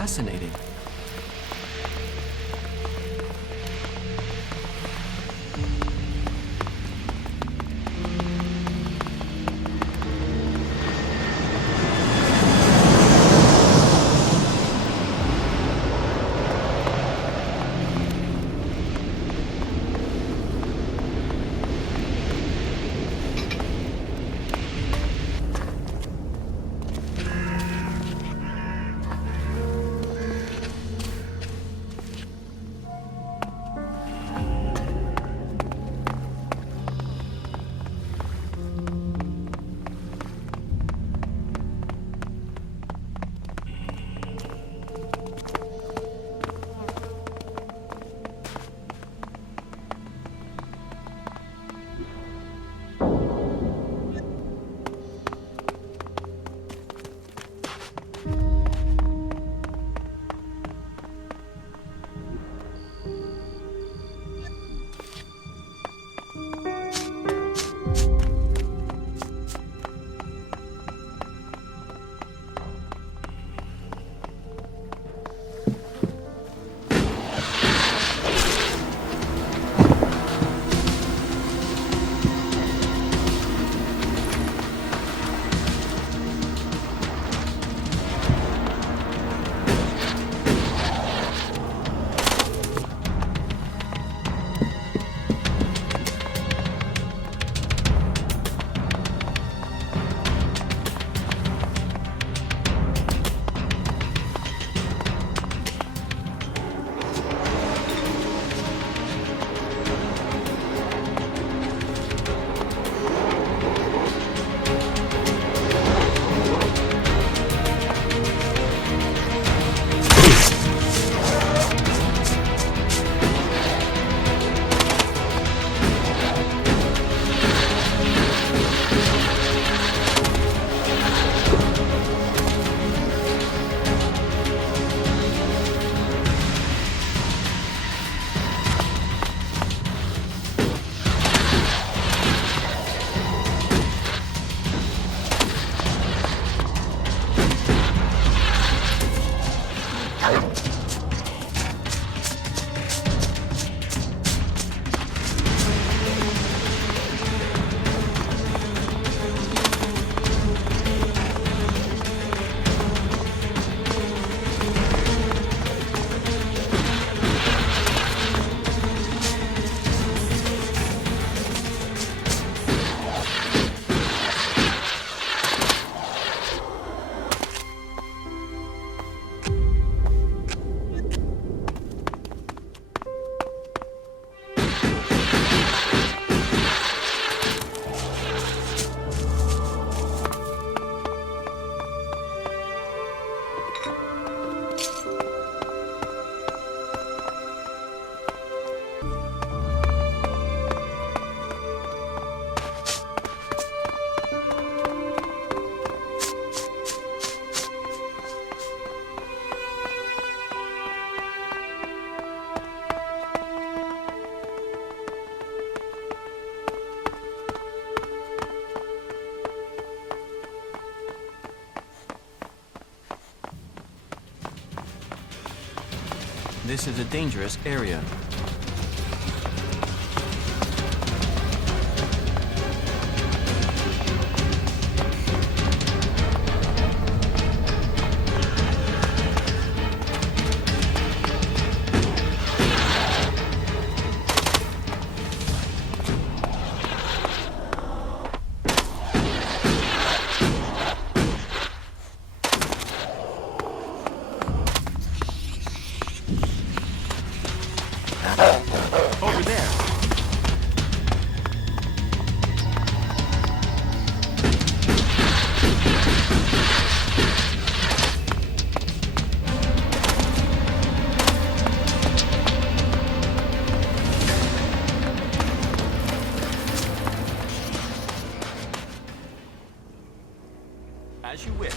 fascinating. This is a dangerous area. Over there. As you wish.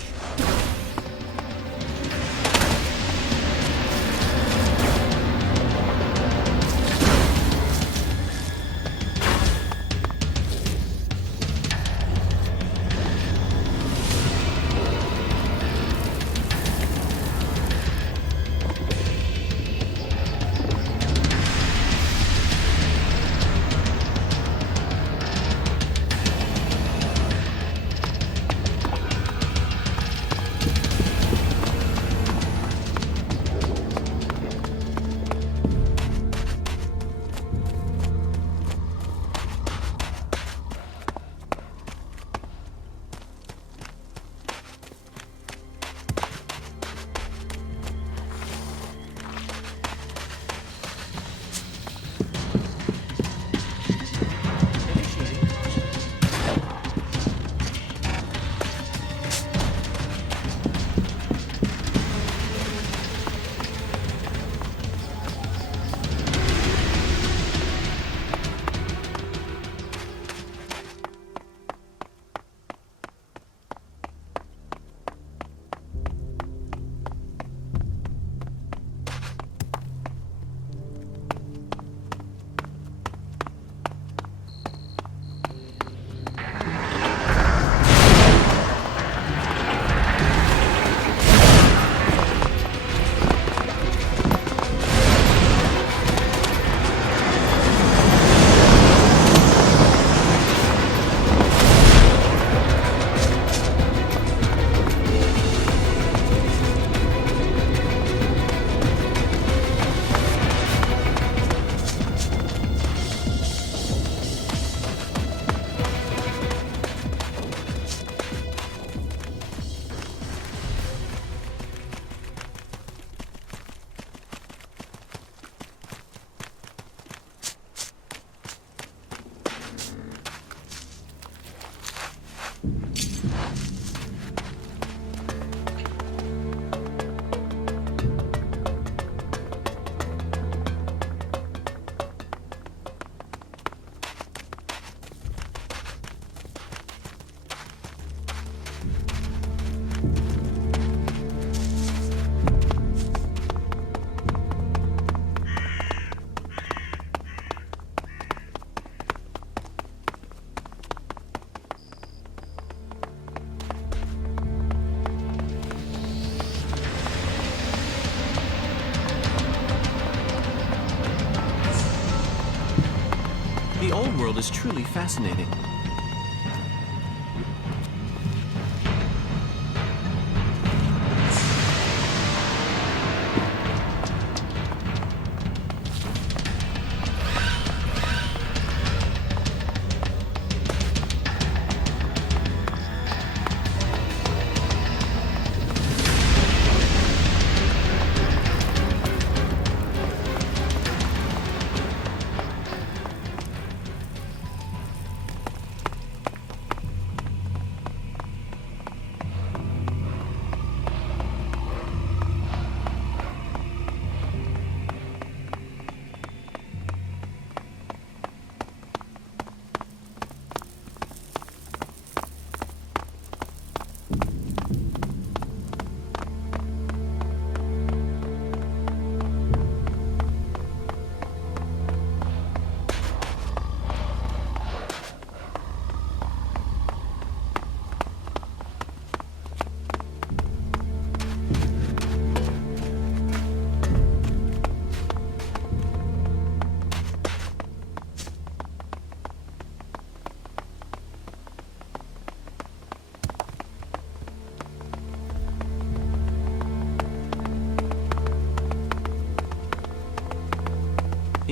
world is truly fascinating.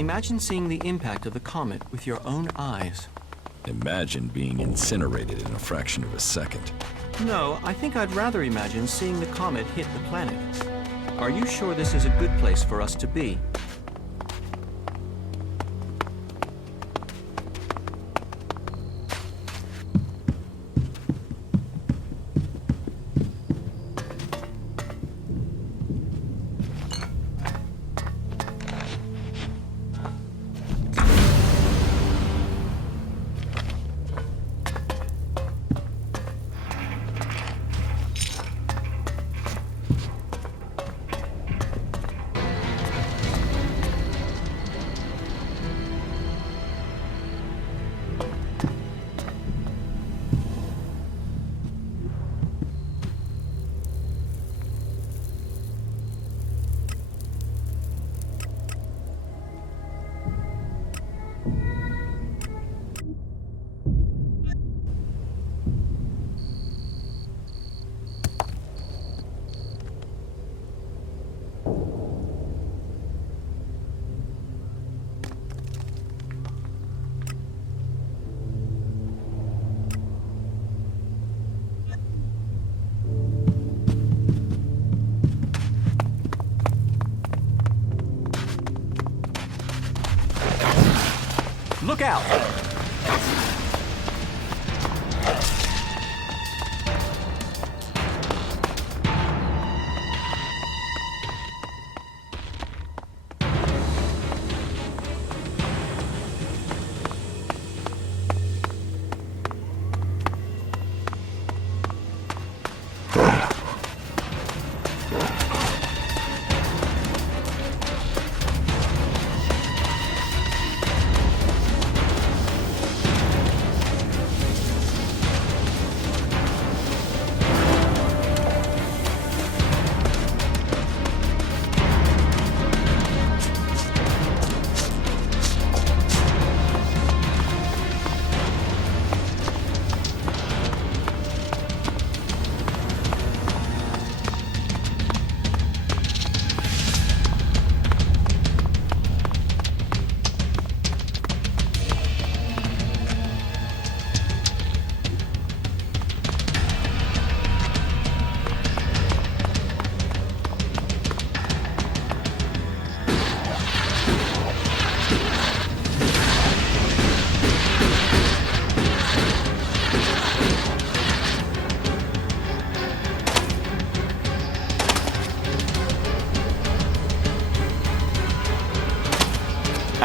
Imagine seeing the impact of the comet with your own eyes. Imagine being incinerated in a fraction of a second. No, I think I'd rather imagine seeing the comet hit the planet. Are you sure this is a good place for us to be? Look out!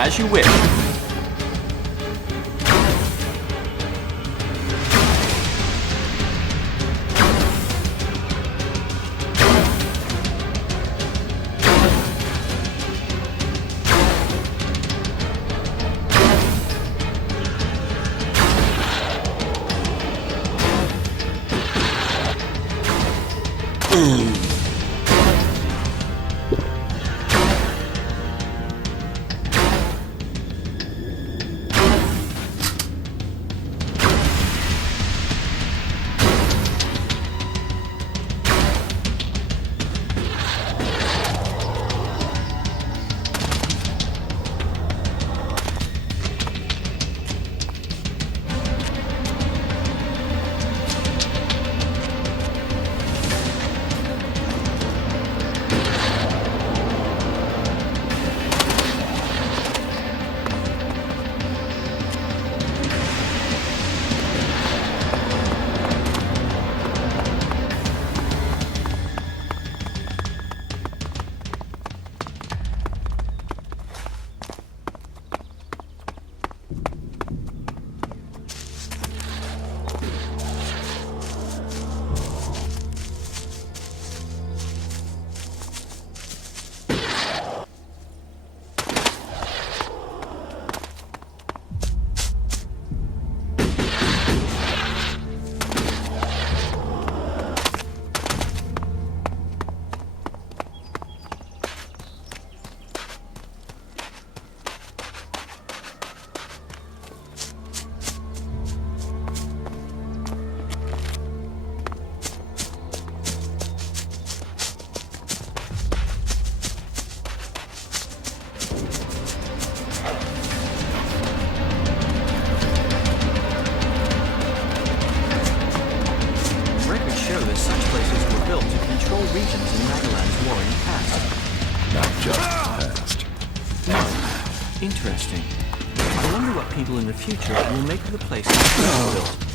As you wish. several regions in Nagaland's warring past. Not just the past. No. Interesting. I wonder what people in the future will make of the place that built.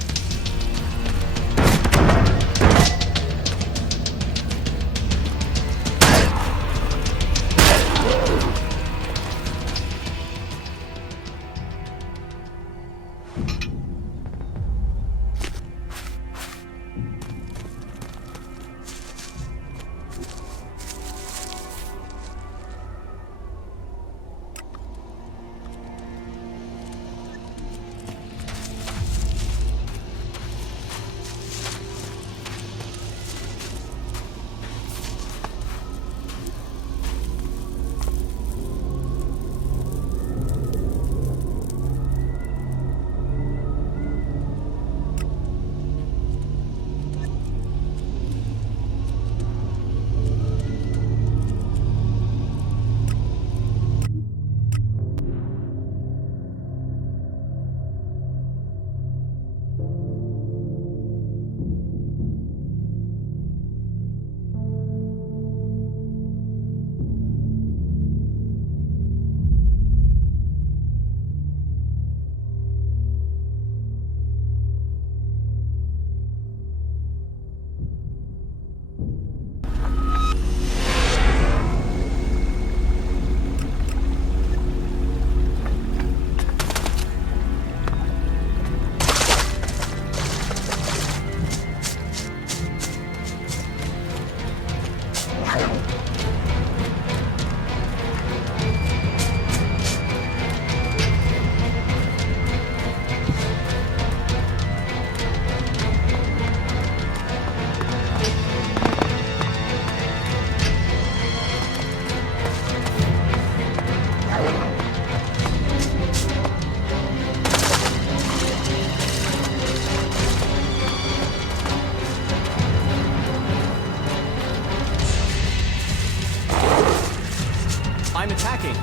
I'm attacking.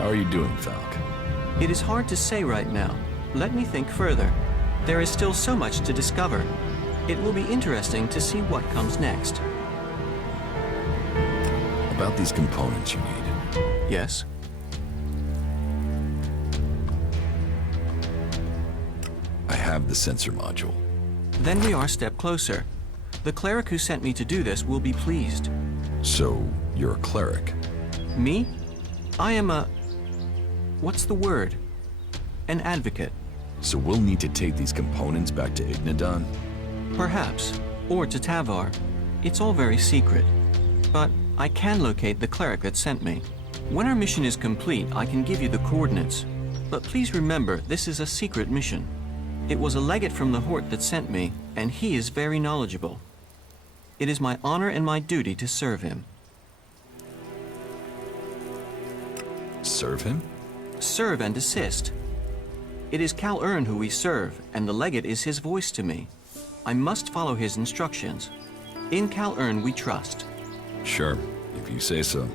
How are you doing, Falk? It is hard to say right now. Let me think further. There is still so much to discover. It will be interesting to see what comes next. About these components you need. Yes? I have the sensor module. Then we are a step closer. The cleric who sent me to do this will be pleased. So, you're a cleric? Me? I am a... what's the word? An advocate. So we'll need to take these components back to Ignadon? Perhaps. Or to Tavar. It's all very secret. But I can locate the cleric that sent me. When our mission is complete, I can give you the coordinates. But please remember, this is a secret mission. It was a legate from the Hort that sent me, and he is very knowledgeable. It is my honor and my duty to serve him. Serve him? Serve and assist. It is Cal Ern who we serve, and the legate is his voice to me. I must follow his instructions. In Cal Ern we trust. Sure, if you say so.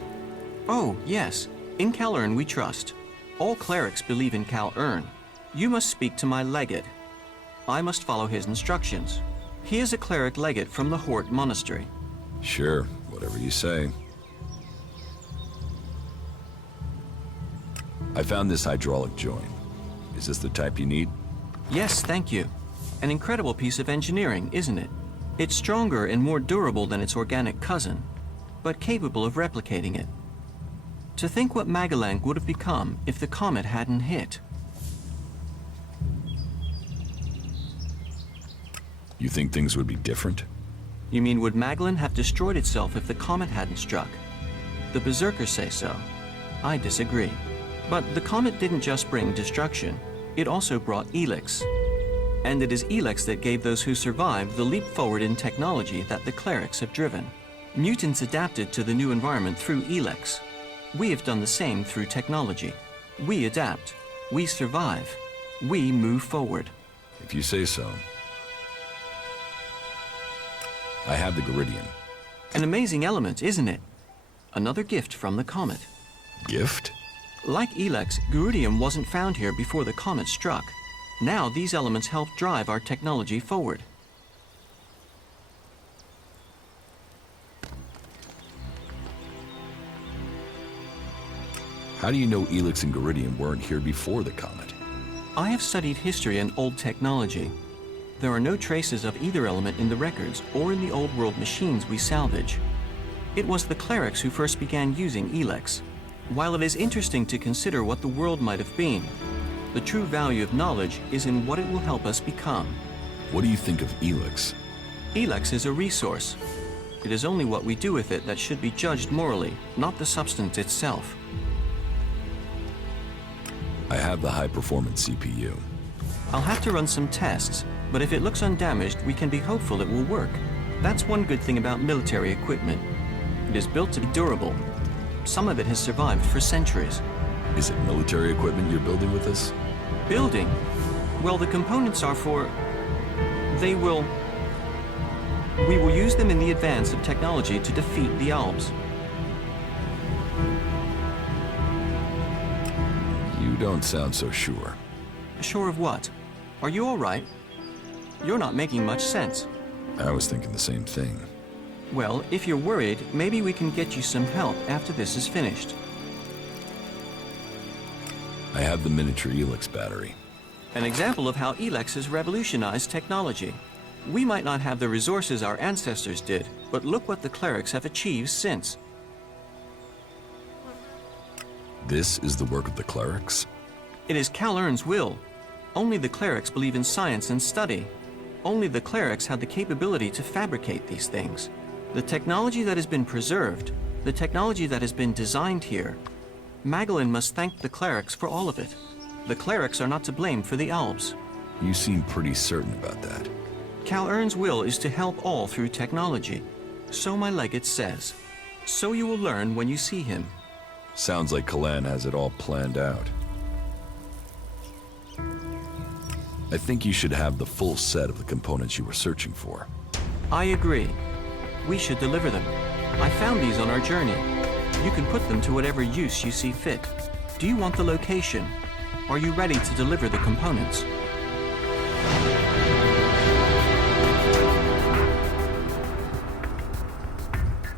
Oh, yes. In Cal Ern we trust. All clerics believe in Cal Ern. You must speak to my legate. I must follow his instructions. He is a cleric legate from the Hort Monastery. Sure, whatever you say. I found this hydraulic joint. Is this the type you need? Yes, thank you. An incredible piece of engineering, isn't it? It's stronger and more durable than its organic cousin, but capable of replicating it. To think what Magalang would have become if the comet hadn't hit. You think things would be different? You mean would Magellan have destroyed itself if the comet hadn't struck? The Berserkers say so. I disagree. But the comet didn't just bring destruction, it also brought ELEX. And it is ELEX that gave those who survived the leap forward in technology that the clerics have driven. Mutants adapted to the new environment through ELEX. We have done the same through technology. We adapt. We survive. We move forward. If you say so. I have the Geridian. An amazing element, isn't it? Another gift from the comet. Gift? Like ELEX, Geridium wasn't found here before the comet struck. Now these elements help drive our technology forward. How do you know ELEX and Geridium weren't here before the comet? I have studied history and old technology. There are no traces of either element in the records or in the old world machines we salvage. It was the clerics who first began using ELEX. While it is interesting to consider what the world might have been, the true value of knowledge is in what it will help us become. What do you think of ELEX? ELEX is a resource. It is only what we do with it that should be judged morally, not the substance itself. I have the high-performance CPU. I'll have to run some tests, but if it looks undamaged, we can be hopeful it will work. That's one good thing about military equipment. It is built to be durable. Some of it has survived for centuries. Is it military equipment you're building with this? Building? Well, the components are for... We will use them in the advance of technology to defeat the Alps. You don't sound so sure. Sure of what? Are you all right? You're not making much sense. I was thinking the same thing. Well, if you're worried, maybe we can get you some help after this is finished. I have the miniature ELEX battery. An example of how ELEX has revolutionized technology. We might not have the resources our ancestors did, but look what the clerics have achieved since. This is the work of the clerics? It is Cal Ern's will. Only the clerics believe in science and study. Only the clerics had the capability to fabricate these things. The technology that has been preserved, the technology that has been designed here, Magdalene must thank the clerics for all of it. The clerics are not to blame for the Alps. You seem pretty certain about that. Cal Ern's will is to help all through technology. So my legate says. So you will learn when you see him. Sounds like Kalan has it all planned out. I think you should have the full set of the components you were searching for. I agree. We should deliver them. I found these on our journey. You can put them to whatever use you see fit. Do you want the location? Are you ready to deliver the components?